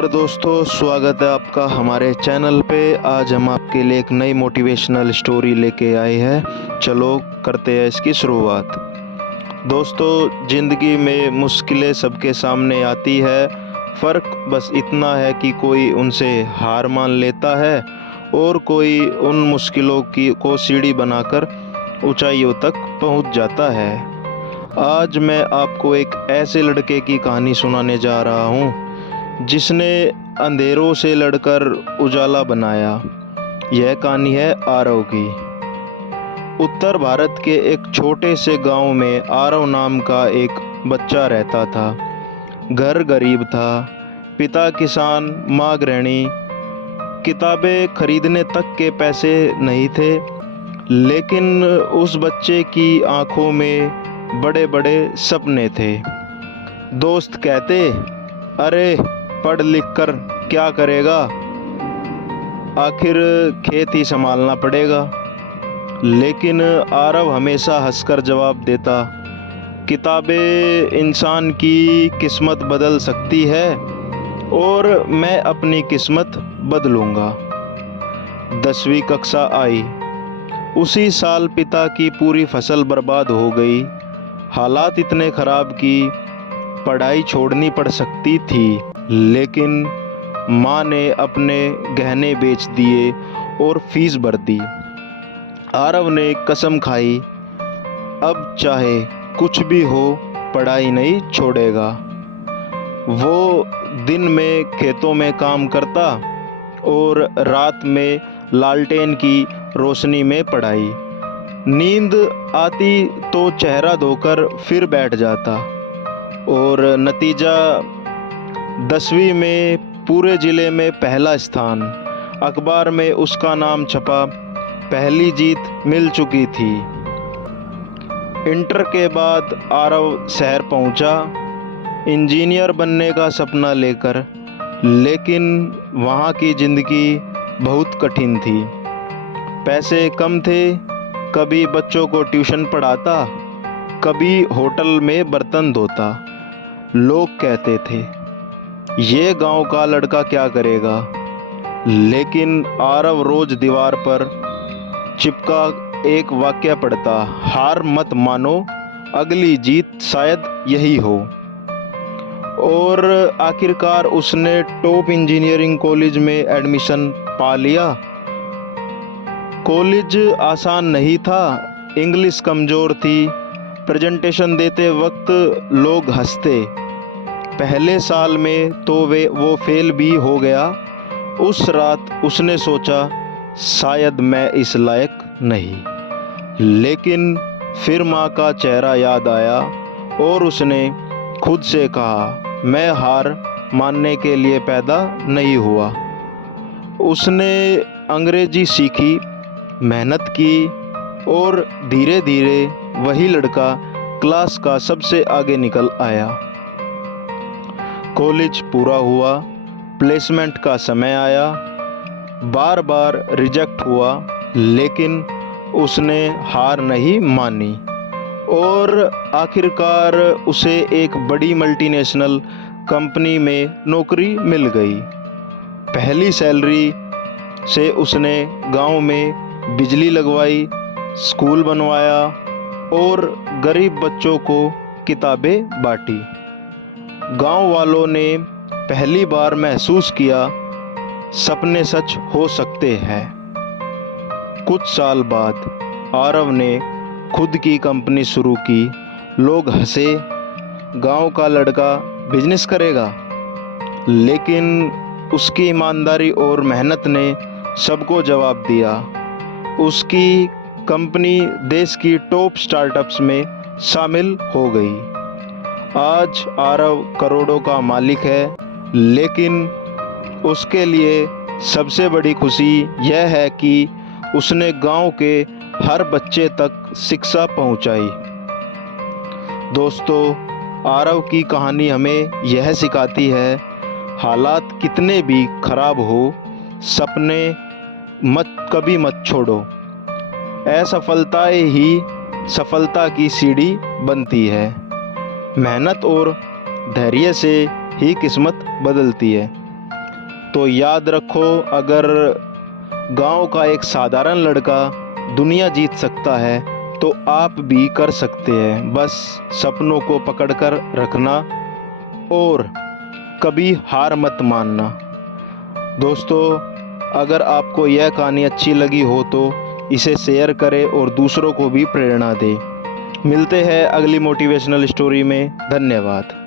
और दोस्तों, स्वागत है आपका हमारे चैनल पे। आज हम आपके लिए एक नई मोटिवेशनल स्टोरी लेके आए हैं। चलो करते हैं इसकी शुरुआत। दोस्तों, ज़िंदगी में मुश्किलें सबके सामने आती है। फ़र्क बस इतना है कि कोई उनसे हार मान लेता है और कोई उन मुश्किलों को सीढ़ी बनाकर ऊंचाइयों तक पहुंच जाता है। आज मैं आपको एक ऐसे लड़के की कहानी सुनाने जा रहा हूं जिसने अंधेरों से लड़कर उजाला बनाया। यह कहानी है आरव की। उत्तर भारत के एक छोटे से गांव में आरव नाम का एक बच्चा रहता था। घर गरीब था, पिता किसान, माँ गृहिणी। किताबें खरीदने तक के पैसे नहीं थे, लेकिन उस बच्चे की आंखों में बड़े बड़े सपने थे। दोस्त कहते, अरे पढ़ लिख कर क्या करेगा, आखिर खेत ही संभालना पड़ेगा। लेकिन आरव हमेशा हंसकर जवाब देता, किताबें इंसान की किस्मत बदल सकती है और मैं अपनी किस्मत बदलूंगा। 10वीं कक्षा आई। उसी साल पिता की पूरी फसल बर्बाद हो गई। हालात इतने खराब कि पढ़ाई छोड़नी पड़ सकती थी, लेकिन माँ ने अपने गहने बेच दिए और फीस भर दी। आरव ने कसम खाई, अब चाहे कुछ भी हो पढ़ाई नहीं छोड़ेगा। वो दिन में खेतों में काम करता और रात में लालटेन की रोशनी में पढ़ाई। नींद आती तो चेहरा धोकर फिर बैठ जाता और नतीजा 10वीं में पूरे ज़िले में पहला स्थान। अखबार में उसका नाम छपा, पहली जीत मिल चुकी थी। इंटर के बाद आरव शहर पहुंचा, इंजीनियर बनने का सपना लेकर। लेकिन वहाँ की ज़िंदगी बहुत कठिन थी। पैसे कम थे, कभी बच्चों को ट्यूशन पढ़ाता, कभी होटल में बर्तन धोता। लोग कहते थे, ये गांव का लड़का क्या करेगा। लेकिन आरव रोज दीवार पर चिपका एक वाक्य पढ़ता, हार मत मानो, अगली जीत शायद यही हो। और आखिरकार उसने टॉप इंजीनियरिंग कॉलेज में एडमिशन पा लिया। कॉलेज आसान नहीं था, इंग्लिश कमज़ोर थी, प्रेजेंटेशन देते वक्त लोग हंसते। पहले साल में तो वो फेल भी हो गया। उस रात उसने सोचा, शायद मैं इस लायक नहीं। लेकिन फिर माँ का चेहरा याद आया और उसने खुद से कहा, मैं हार मानने के लिए पैदा नहीं हुआ। उसने अंग्रेजी सीखी, मेहनत की और धीरे धीरे वही लड़का क्लास का सबसे आगे निकल आया। कॉलेज पूरा हुआ, प्लेसमेंट का समय आया, बार बार रिजेक्ट हुआ, लेकिन उसने हार नहीं मानी और आखिरकार उसे एक बड़ी मल्टीनेशनल कंपनी में नौकरी मिल गई। पहली सैलरी से उसने गांव में बिजली लगवाई, स्कूल बनवाया और गरीब बच्चों को किताबें बांटी। गांव वालों ने पहली बार महसूस किया, सपने सच हो सकते हैं। कुछ साल बाद आरव ने खुद की कंपनी शुरू की। लोग हंसे, गांव का लड़का बिजनेस करेगा। लेकिन उसकी ईमानदारी और मेहनत ने सबको जवाब दिया। उसकी कंपनी देश की टॉप स्टार्टअप्स में शामिल हो गई। आज आरव करोड़ों का मालिक है, लेकिन उसके लिए सबसे बड़ी खुशी यह है कि उसने गांव के हर बच्चे तक शिक्षा पहुंचाई। दोस्तों, आरव की कहानी हमें यह सिखाती है, हालात कितने भी खराब हो, सपने कभी मत छोड़ो। असफलताएं ही सफलता की सीढ़ी बनती है। मेहनत और धैर्य से ही किस्मत बदलती है। तो याद रखो, अगर गांव का एक साधारण लड़का दुनिया जीत सकता है तो आप भी कर सकते हैं। बस सपनों को पकड़कर रखना और कभी हार मत मानना। दोस्तों, अगर आपको यह कहानी अच्छी लगी हो तो इसे शेयर करें और दूसरों को भी प्रेरणा दें। मिलते हैं अगली मोटिवेशनल स्टोरी में। धन्यवाद।